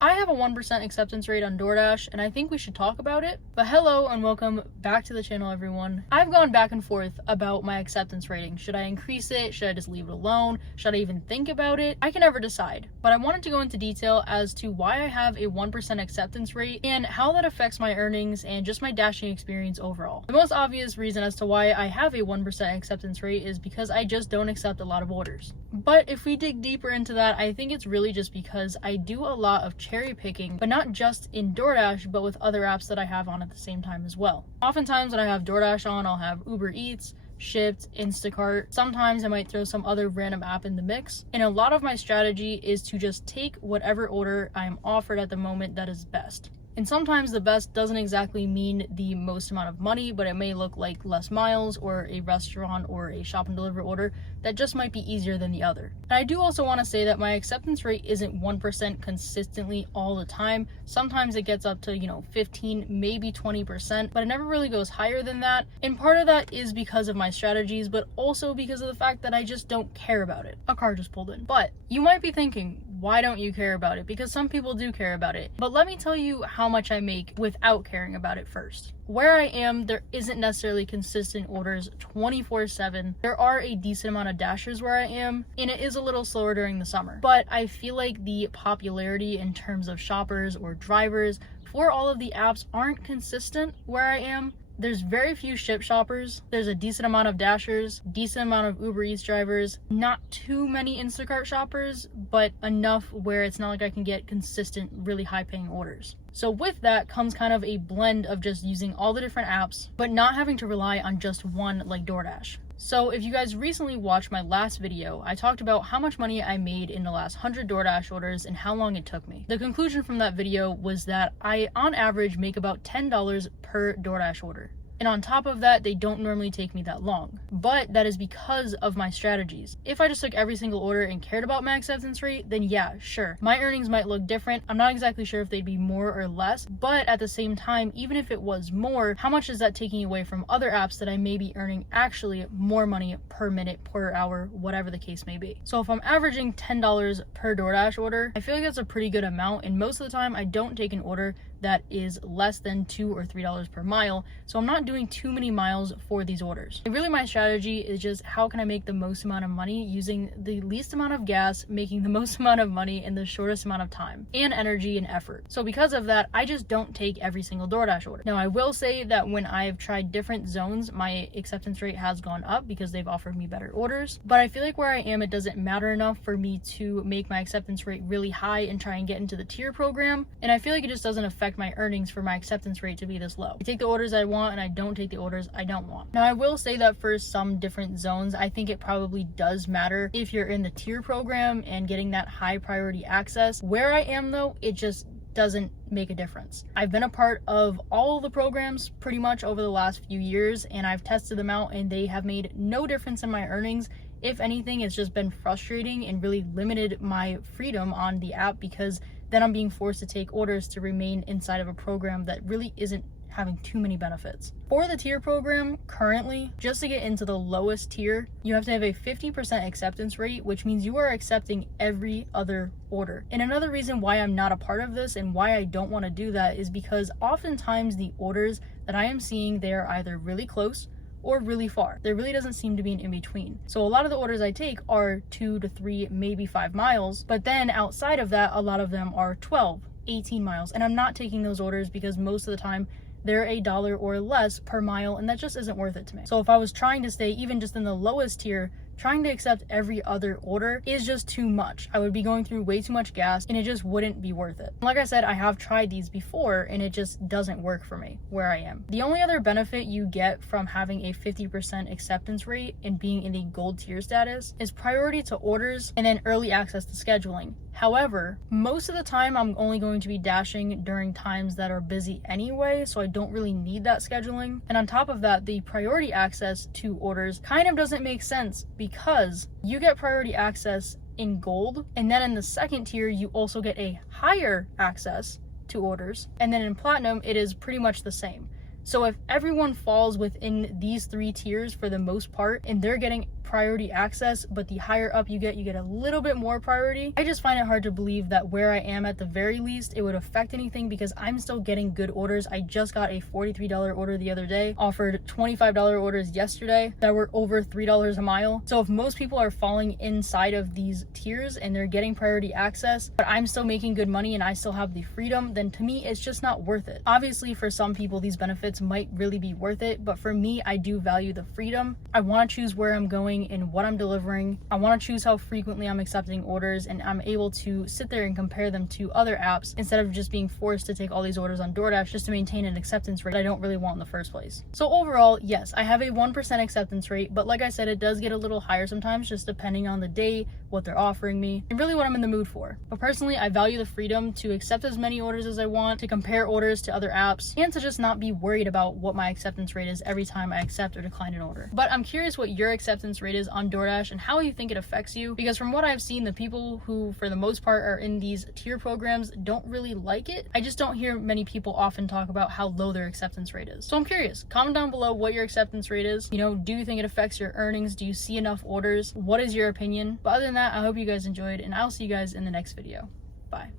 I have a 1% acceptance rate on Doordash, and I think we should talk about it. But hello and welcome back to the channel, everyone. I've gone back and forth about my acceptance rating. Should I increase it? Should I just leave it alone? Should I even think about it? I can never decide. But I wanted to go into detail as to why I have a 1% acceptance rate and how that affects my earnings and just my dashing experience overall. The most obvious reason as to why I have a 1% acceptance rate is because I just don't accept a lot of orders. But if we dig deeper into that, I think it's really just because I do a lot of cherry picking, but not just in Doordash, but with other apps that I have on at the same time as well. Oftentimes when I have Doordash on, I'll have Uber Eats, Shipt, Instacart. Sometimes I might throw some other random app in the mix. And a lot of my strategy is to just take whatever order I'm offered at the moment that is best. And sometimes the best doesn't exactly mean the most amount of money, but it may look like less miles or a restaurant or a shop and deliver order that just might be easier than the other. And I do also want to say that my acceptance rate isn't 1% consistently all the time. Sometimes it gets up to, 15, maybe 20%, but it never really goes higher than that. And part of that is because of my strategies, but also because of the fact that I just don't care about it. A car just pulled in. But you might be thinking, why don't you care about it? Because some people do care about it. But let me tell you how much I make without caring about it first. Where I am, there isn't necessarily consistent orders 24/7. There are a decent amount of dashers where I am, and it is a little slower during the summer. But I feel like the popularity in terms of shoppers or drivers for all of the apps aren't consistent where I am. There's very few Shipt shoppers, there's a decent amount of dashers, decent amount of Uber Eats drivers, not too many Instacart shoppers, but enough where it's not like I can get consistent, really high paying orders. So with that comes kind of a blend of just using all the different apps, but not having to rely on just one like Doordash. So if you guys recently watched my last video, I talked about how much money I made in the last 100 Doordash orders and how long it took me. The conclusion from that video was that I, on average, make about $10 per Doordash order. And on top of that, they don't normally take me that long. But that is because of my strategies. If I just took every single order and cared about my acceptance rate, then yeah, sure. My earnings might look different. I'm not exactly sure if they'd be more or less, but at the same time, even if it was more, how much is that taking away from other apps that I may be earning actually more money per minute, per hour, whatever the case may be. So if I'm averaging $10 per Doordash order, I feel like that's a pretty good amount, and most of the time I don't take an order that is less than $2 or $3 per mile, so I'm not doing too many miles for these orders. And really my strategy is just how can I make the most amount of money using the least amount of gas, making the most amount of money in the shortest amount of time, and energy and effort. So because of that, I just don't take every single Doordash order. Now I will say that when I've tried different zones, my acceptance rate has gone up because they've offered me better orders, but I feel like where I am, it doesn't matter enough for me to make my acceptance rate really high and try and get into the tier program, and I feel like it just doesn't affect my earnings for my acceptance rate to be this low. I take the orders I want and I don't take the orders I don't want. Now I will say that for some different zones, I think it probably does matter if you're in the tier program and getting that high priority access. Where I am though, it just doesn't make a difference. I've been a part of all of the programs pretty much over the last few years, and I've tested them out and they have made no difference in my earnings. If anything, it's just been frustrating and really limited my freedom on the app because then I'm being forced to take orders to remain inside of a program that really isn't having too many benefits. For the tier program, currently, just to get into the lowest tier, you have to have a 50% acceptance rate, which means you are accepting every other order. And another reason why I'm not a part of this and why I don't want to do that is because oftentimes the orders that I am seeing, they are either really close or really far. There really doesn't seem to be an in-between. So a lot of the orders I take are 2 to 3, maybe 5 miles, but then outside of that, a lot of them are 12, 18 miles, and I'm not taking those orders because most of the time they're $1 or less per mile, and that just isn't worth it to me. So if I was trying to stay even just in the lowest tier, trying to accept every other order is just too much. I would be going through way too much gas and it just wouldn't be worth it. Like I said, I have tried these before and it just doesn't work for me where I am. The only other benefit you get from having a 50% acceptance rate and being in the gold tier status is priority to orders and then early access to scheduling. However, most of the time I'm only going to be dashing during times that are busy anyway, so I don't really need that scheduling. And on top of that, the priority access to orders kind of doesn't make sense because you get priority access in gold, and then in the second tier, you also get a higher access to orders. And then in platinum, it is pretty much the same. So if everyone falls within these 3 tiers for the most part, and they're getting priority access, but the higher up you get a little bit more priority, I just find it hard to believe that where I am at the very least, it would affect anything, because I'm still getting good orders. I just got a $43 order the other day, offered $25 orders yesterday that were over $3 a mile. So if most people are falling inside of these tiers and they're getting priority access, but I'm still making good money and I still have the freedom, then to me, it's just not worth it. Obviously, for some people, these benefits might really be worth it, but for me, I do value the freedom. I want to choose where I'm going and what I'm delivering. I want to choose how frequently I'm accepting orders, and I'm able to sit there and compare them to other apps instead of just being forced to take all these orders on Doordash just to maintain an acceptance rate that I don't really want in the first place. So overall, yes, I have a 1% acceptance rate, but like I said, it does get a little higher sometimes, just depending on the day, what they're offering me, and really what I'm in the mood for. But personally, I value the freedom to accept as many orders as I want, to compare orders to other apps, and to just not be worried about what my acceptance rate is every time I accept or decline an order. But I'm curious what your acceptance rate is on Doordash and how you think it affects you, because from what I've seen, the people who for the most part are in these tier programs don't really like it. I just don't hear many people often talk about how low their acceptance rate is. So I'm curious, comment down below what your acceptance rate is. You know, do you think it affects your earnings? Do you see enough orders? What is your opinion? But other than that, I hope you guys enjoyed, and I'll see you guys in the next video. Bye.